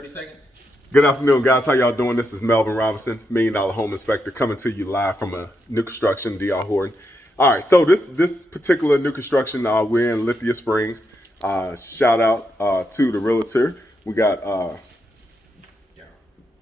30 seconds. Good afternoon, guys. How y'all doing? This is Melvin Robinson, $1 Million Home Inspector, coming to you live from a new construction, D.R. Horton. All right, so this particular new construction, we're in Lithia Springs. Shout out to the realtor. We got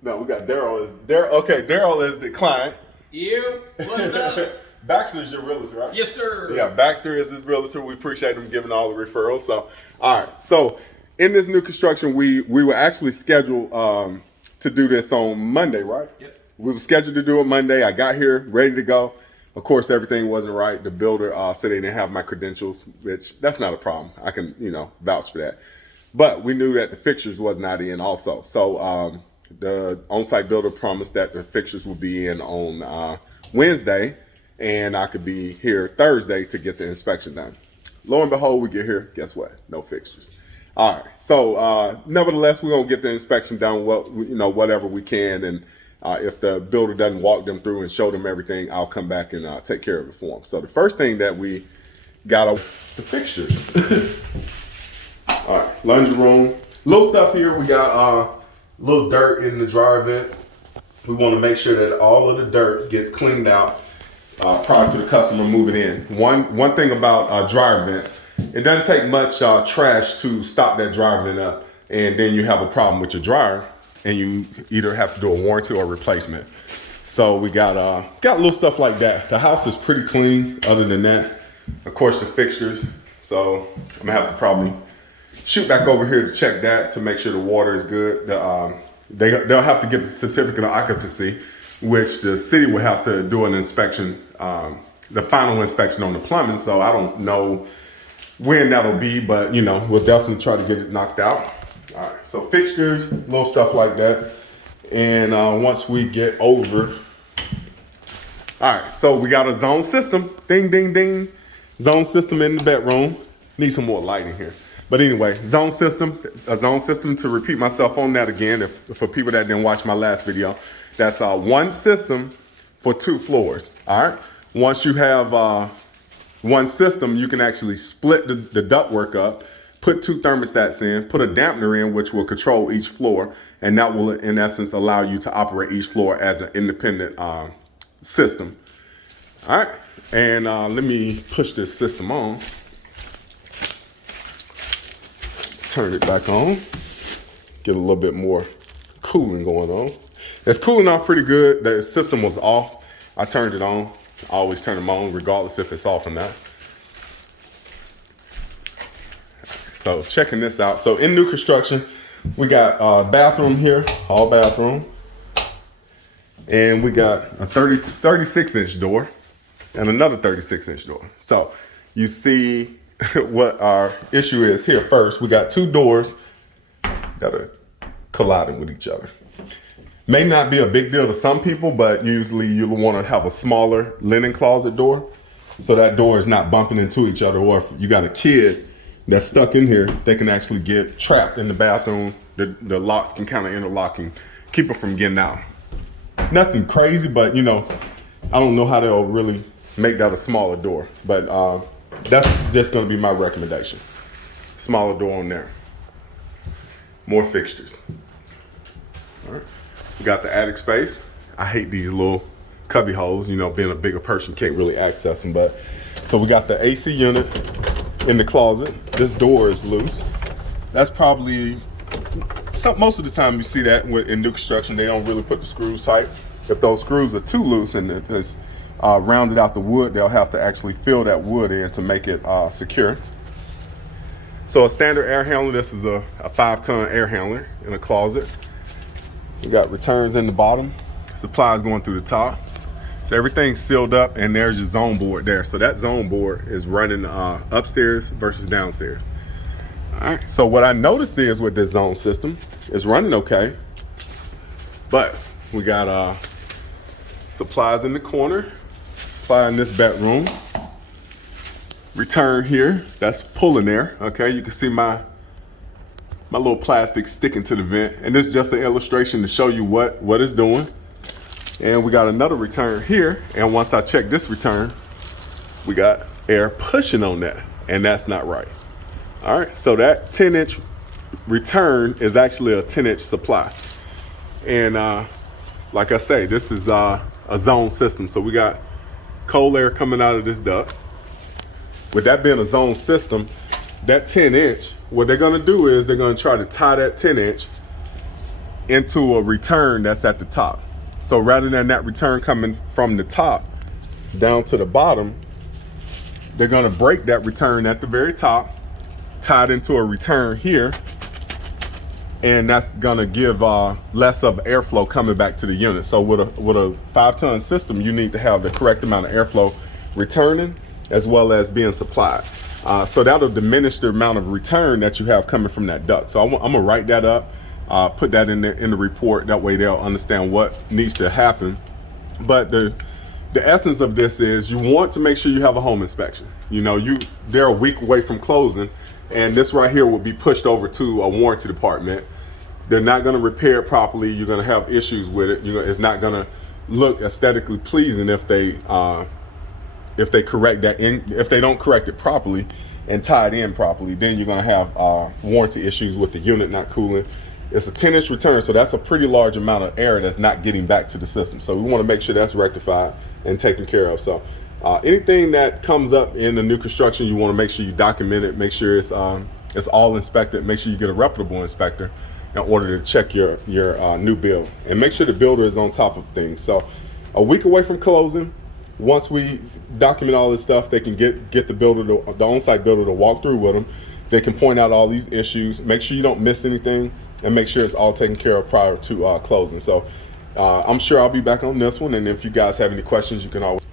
Daryl is there. Okay, Daryl is the client. You, what's up? Baxter's your realtor, right? Yes, sir. Yeah, Baxter is his realtor. We appreciate him giving all the referrals. So, all right. So, in this new construction, we were actually scheduled to do this on Monday, right? Yep. We were scheduled to do it Monday. I got here ready to go. Of course, everything wasn't right. The builder said they didn't have my credentials, which that's not a problem. I can, vouch for that. But we knew that the fixtures was not in also. So, the on-site builder promised that the fixtures would be in on Wednesday, and I could be here Thursday to get the inspection done. Lo and behold, we get here, guess what? No fixtures. All right, so nevertheless, we're gonna get the inspection done, whatever we can, and if the builder doesn't walk them through and show them everything, I'll come back and take care of it for them. So the first thing that we got the fixtures. All right, laundry room, little stuff here. We got little dirt in the dryer vent. We want to make sure that all of the dirt gets cleaned out prior to the customer moving in. One thing about dryer vents, it doesn't take much trash to stop that dryer vent up, and then you have a problem with your dryer, and you either have to do a warranty or replacement. So we got little stuff like that. The house is pretty clean. Other than that, of course, the fixtures. So I'm gonna have to probably shoot back over here to check that to make sure the water is good. They'll have to get the certificate of occupancy, which the city will have to do an inspection, the final inspection on the plumbing. So I don't know when that'll be, but we'll definitely try to get it knocked out. All right, so fixtures, little stuff like that. And once we get over, all right, so we got a zone system, ding, ding, ding. Zone system in the bedroom. Need some more light in here. But anyway, a zone system to repeat myself on that again, for people that didn't watch my last video, that's one system for 2 floors, all right? Once you have one system, you can actually split the ductwork up, put 2 thermostats in, put a dampener in, which will control each floor, and that will, in essence, allow you to operate each floor as an independent system. All right, and let me push this system on. Turn it back on, get a little bit more cooling going on. It's cooling off pretty good. The system was off. I turned it on. I always turn them on regardless if it's off or not. So checking this out. So in new construction, we got a bathroom here, all bathroom. And we got a 36-inch door and another 36-inch door. So you see what our issue is here first. We got 2 doors that are colliding with each other. May not be a big deal to some people, but usually you'll want to have a smaller linen closet door so that door is not bumping into each other. Or if you got a kid that's stuck in here, they can actually get trapped in the bathroom. The locks can kind of interlock and keep them from getting out. Nothing crazy, but I don't know how they'll really make that a smaller door, but that's just going to be my recommendation. Smaller door on there. More fixtures. All right. We got the attic space. I hate these little cubby holes. Being a bigger person, can't really access them. But so we got the AC unit in the closet. This door is loose. That's probably most of the time you see that in new construction. They don't really put the screws tight. If those screws are too loose and it's rounded out the wood, they'll have to actually fill that wood in to make it secure. So a standard air handler, this is a 5-ton air handler in a closet. We got returns in the bottom, supplies going through the top. So everything's sealed up, and there's your zone board there. So that zone board is running upstairs versus downstairs. All right, so what I noticed is with this zone system, it's running okay, but we got supplies in the corner, supply in this bedroom, return here, that's pulling there, okay? You can see my little plastic sticking to the vent, and this is just an illustration to show you what it's doing. And we got another return here, and once I check this return, we got air pushing on that, and that's not right. All right, so that 10-inch return is actually a 10-inch supply. And like I say, this is a zone system. So we got cold air coming out of this duct. With that being a zone system, that 10-inch, what they're gonna do is they're gonna try to tie that 10-inch into a return that's at the top. So rather than that return coming from the top down to the bottom, they're gonna break that return at the very top, tie it into a return here, and that's gonna give less of airflow coming back to the unit. So with a 5-ton system, you need to have the correct amount of airflow returning as well as being supplied. So that'll diminish the amount of return that you have coming from that duct. So I'm gonna write that up, put that in the report. That way they'll understand what needs to happen. But the essence of this is you want to make sure you have a home inspection. You know, they're a week away from closing, and this right here will be pushed over to a warranty department. They're not going to repair it properly. You're going to have issues with it. It's not going to look aesthetically pleasing if they correct that if they don't correct it properly and tie it in properly. Then you're going to have warranty issues with the unit not cooling. It's a 10-inch return, so that's a pretty large amount of air that's not getting back to the system. So we want to make sure that's rectified and taken care of. So anything that comes up in the new construction, you want to make sure you document it, make sure it's all inspected, make sure you get a reputable inspector in order to check your new build, and make sure the builder is on top of things. So a week away from closing, once we document all this stuff, they can get the builder, the on-site builder, to walk through with them. They can point out all these issues, make sure you don't miss anything, and make sure it's all taken care of prior to closing. So I'm sure I'll be back on this one, and if you guys have any questions, you can always.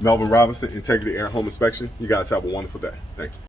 Melvin Robinson, Integrity Air Home Inspection. You guys have a wonderful day. Thank you.